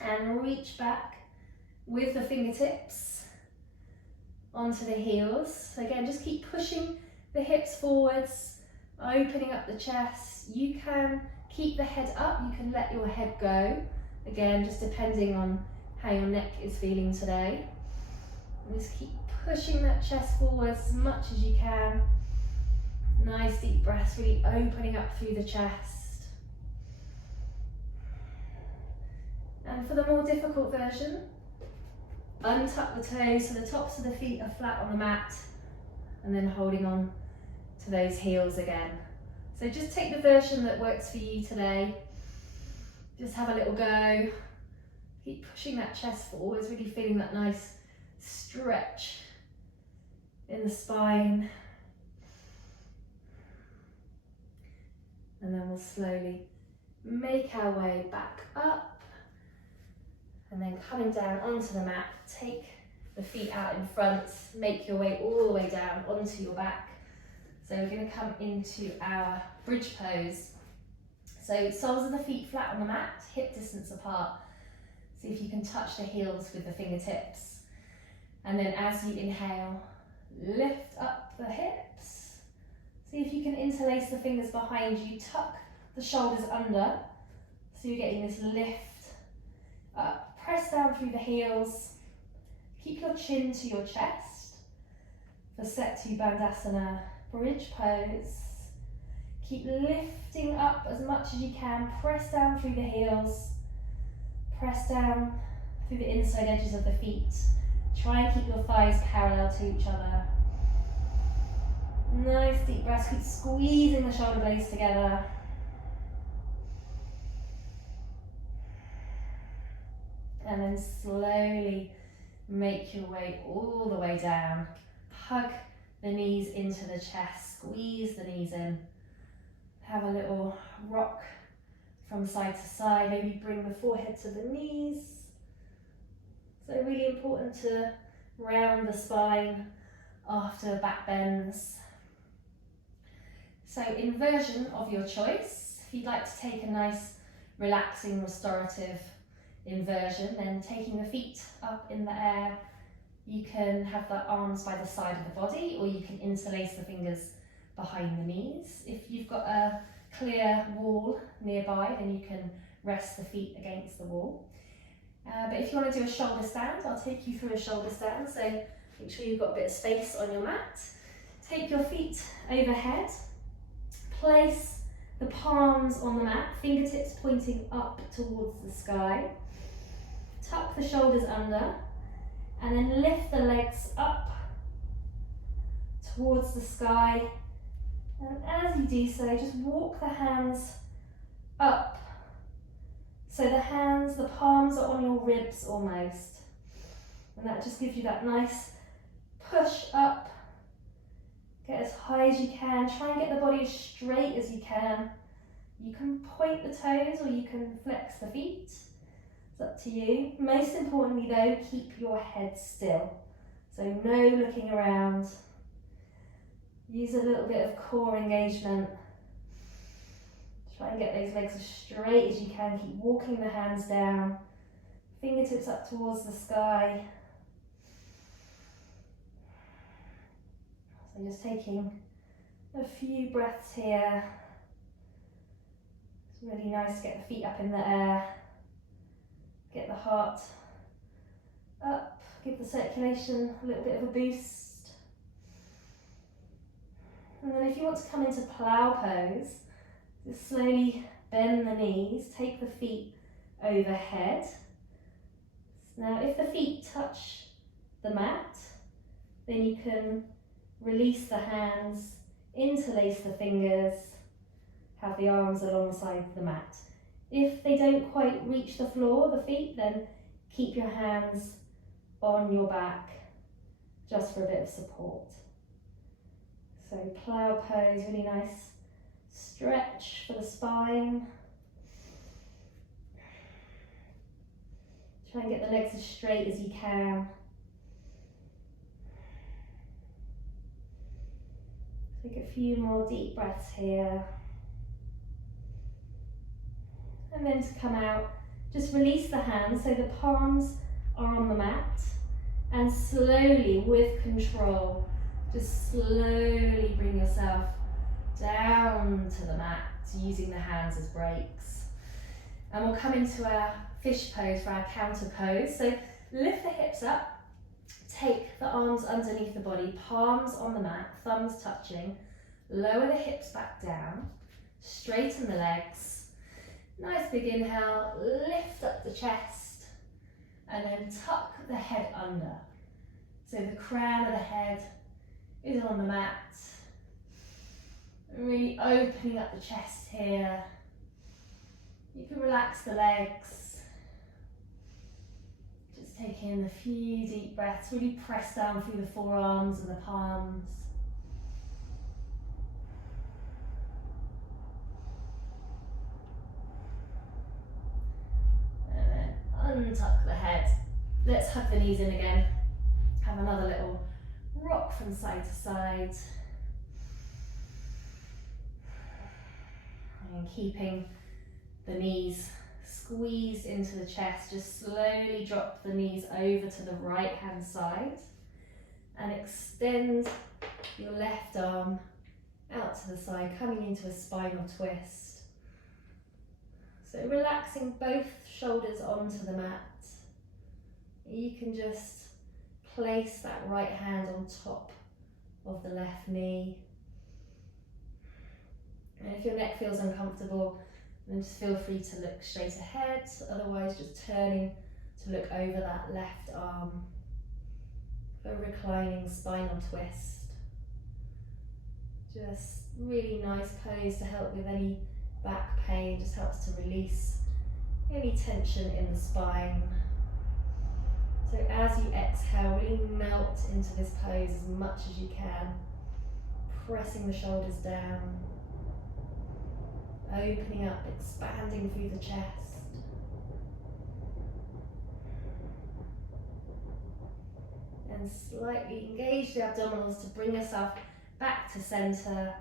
and reach back with the fingertips onto the heels. So again, just keep pushing the hips forwards, opening up the chest. You can keep the head up, you can let your head go. Again, just depending on how your neck is feeling today. And just keep pushing that chest forwards as much as you can. Nice deep breaths, really opening up through the chest. And for the more difficult version, untuck the toes so the tops of the feet are flat on the mat, and then holding on to those heels again. So just take the version that works for you today. Just have a little go. Keep pushing that chest forwards, really feeling that nice stretch in the spine. And then we'll slowly make our way back up. And then coming down onto the mat, take the feet out in front, make your way all the way down onto your back. So we're going to come into our bridge pose. So soles of the feet flat on the mat, hip distance apart. See if you can touch the heels with the fingertips. And then as you inhale, lift up the hips. See if you can interlace the fingers behind you, tuck the shoulders under. So you're getting this lift up, press down through the heels. Keep your chin to your chest for Setu Bandhasana, bridge pose. Keep lifting up as much as you can, press down through the heels, press down through the inside edges of the feet. Try and keep your thighs parallel to each other. Nice deep breaths, keep squeezing the shoulder blades together. And then slowly make your way all the way down. Hug the knees into the chest, squeeze the knees in. Have a little rock from side to side, maybe bring the forehead to the knees. So really important to round the spine after back bends. So inversion of your choice. If you'd like to take a nice relaxing restorative inversion, then taking the feet up in the air, you can have the arms by the side of the body, or you can interlace the fingers behind the knees. If you've got a clear wall nearby, then you can rest the feet against the wall. But if you want to do a shoulder stand, I'll take you through a shoulder stand, so make sure you've got a bit of space on your mat. Take your feet overhead, place the palms on the mat, fingertips pointing up towards the sky. Tuck the shoulders under, and then lift the legs up towards the sky. And as you do so, just walk the hands up. So the hands, the palms are on your ribs almost. And that just gives you that nice push up. Get as high as you can. Try and get the body as straight as you can. You can point the toes or you can flex the feet. It's up to you. Most importantly though, keep your head still. So no looking around. Use a little bit of core engagement. Try and get those legs as straight as you can. Keep walking the hands down. Fingertips up towards the sky. So just taking a few breaths here. It's really nice to get the feet up in the air. Get the heart up. Give the circulation a little bit of a boost. And then if you want to come into plough pose, just slowly bend the knees, take the feet overhead. Now if the feet touch the mat, then you can release the hands, interlace the fingers, have the arms alongside the mat. If they don't quite reach the floor, the feet, then keep your hands on your back just for a bit of support. So plough pose, really nice stretch for the spine. Try and get the legs as straight as you can. Take a few more deep breaths here. And then to come out, just release the hands so the palms are on the mat, and slowly, with control, just slowly bring yourself down to the mat, using the hands as brakes. And we'll come into our fish pose for our counter pose. So lift the hips up, take the arms underneath the body, palms on the mat, thumbs touching, lower the hips back down, straighten the legs. Nice big inhale, lift up the chest, and then tuck the head under. So the crown of the head is on the mat. Really opening up the chest here. You can relax the legs. Just take in a few deep breaths, really press down through the forearms and the palms. Untuck the head. Let's hug the knees in again. Have another little rock from side to side. And keeping the knees squeezed into the chest, just slowly drop the knees over to the right hand side and extend your left arm out to the side, coming into a spinal twist. So relaxing both shoulders onto the mat. You can just place that right hand on top of the left knee. And if your neck feels uncomfortable, then just feel free to look straight ahead. Otherwise, just turning to look over that left arm for a reclining spinal twist. Just really nice pose to help with any back pain, just helps to release any tension in the spine. So as you exhale, really melt into this pose as much as you can, pressing the shoulders down, opening up, expanding through the chest. And slightly engage the abdominals to bring yourself back to center,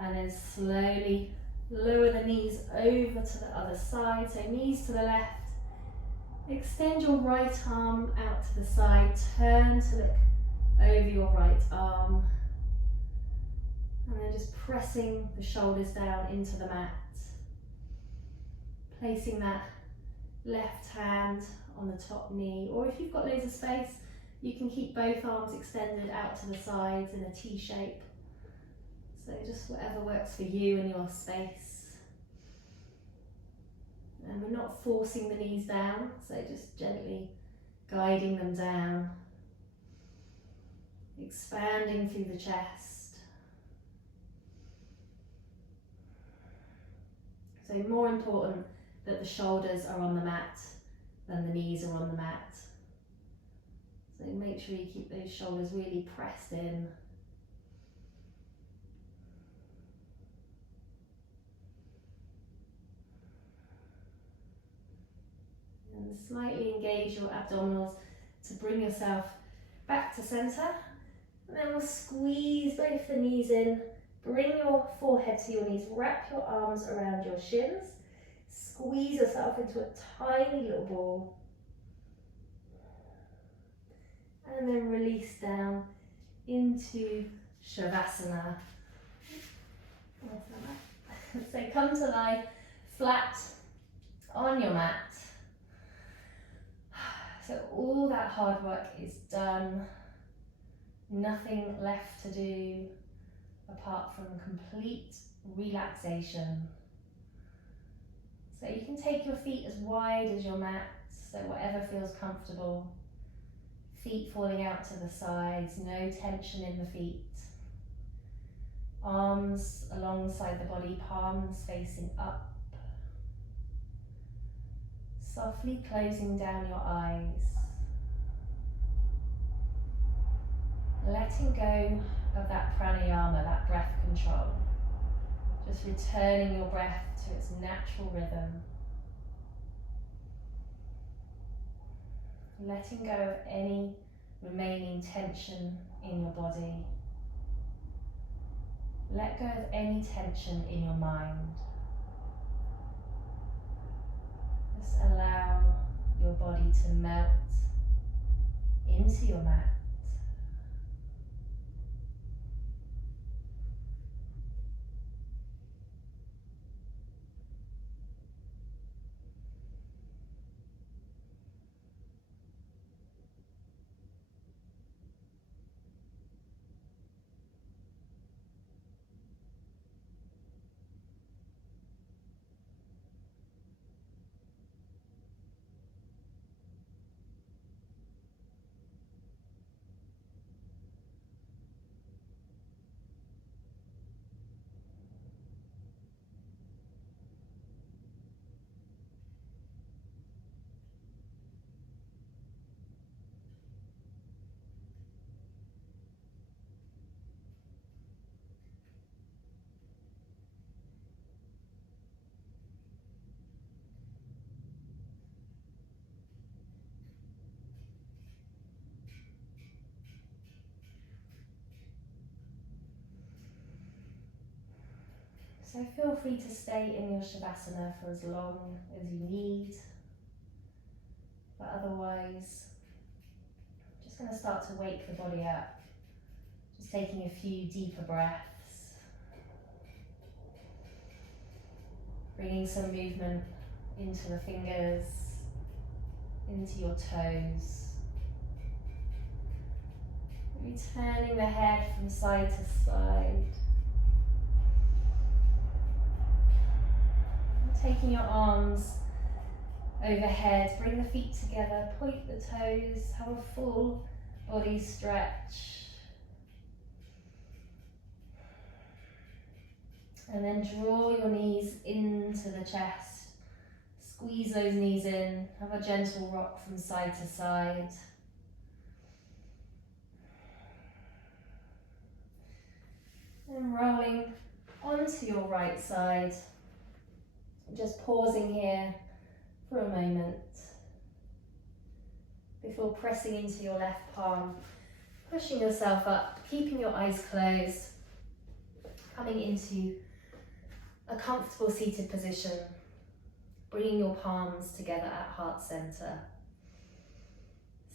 and then slowly lower the knees over to the other side, so knees to the left. Extend your right arm out to the side, turn to look over your right arm. And then just pressing the shoulders down into the mat. Placing that left hand on the top knee, or if you've got loads of space, you can keep both arms extended out to the sides in a T shape. So just whatever works for you and your space. And we're not forcing the knees down, so just gently guiding them down. Expanding through the chest. So more important that the shoulders are on the mat than the knees are on the mat. So make sure you keep those shoulders really pressed in. And slightly engage your abdominals to bring yourself back to center. And then we'll squeeze both the knees in. Bring your forehead to your knees. Wrap your arms around your shins. Squeeze yourself into a tiny little ball. And then release down into Shavasana. So come to lie flat on your mat. So all that hard work is done. Nothing left to do apart from complete relaxation. So you can take your feet as wide as your mat, so whatever feels comfortable. Feet falling out to the sides, no tension in the feet. Arms alongside the body, palms facing up. Softly closing down your eyes. Letting go of that pranayama, that breath control. Just returning your breath to its natural rhythm. Letting go of any remaining tension in your body. Let go of any tension in your mind. Just allow your body to melt into your mat. So feel free to stay in your Shavasana for as long as you need. But otherwise, just going to start to wake the body up. Just taking a few deeper breaths. Bringing some movement into the fingers, into your toes. Returning the head from side to side. Taking your arms overhead, bring the feet together, point the toes, have a full body stretch. And then draw your knees into the chest. Squeeze those knees in, have a gentle rock from side to side. And rolling onto your right side. Just pausing here for a moment before pressing into your left palm, pushing yourself up, keeping your eyes closed, coming into a comfortable seated position, bringing your palms together at heart center.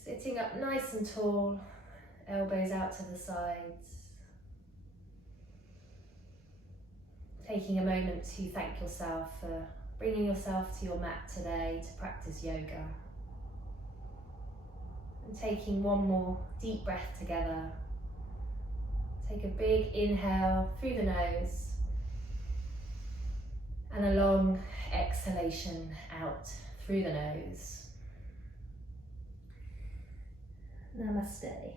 Sitting up nice and tall, elbows out to the sides. taking a moment to thank yourself for bringing yourself to your mat today to practice yoga. And taking one more deep breath together. Take a big inhale through the nose and a long exhalation out through the nose. Namaste.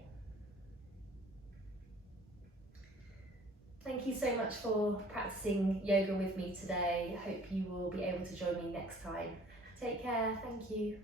Thank you so much for practicing yoga with me today. I hope you will be able to join me next time. Take care, thank you.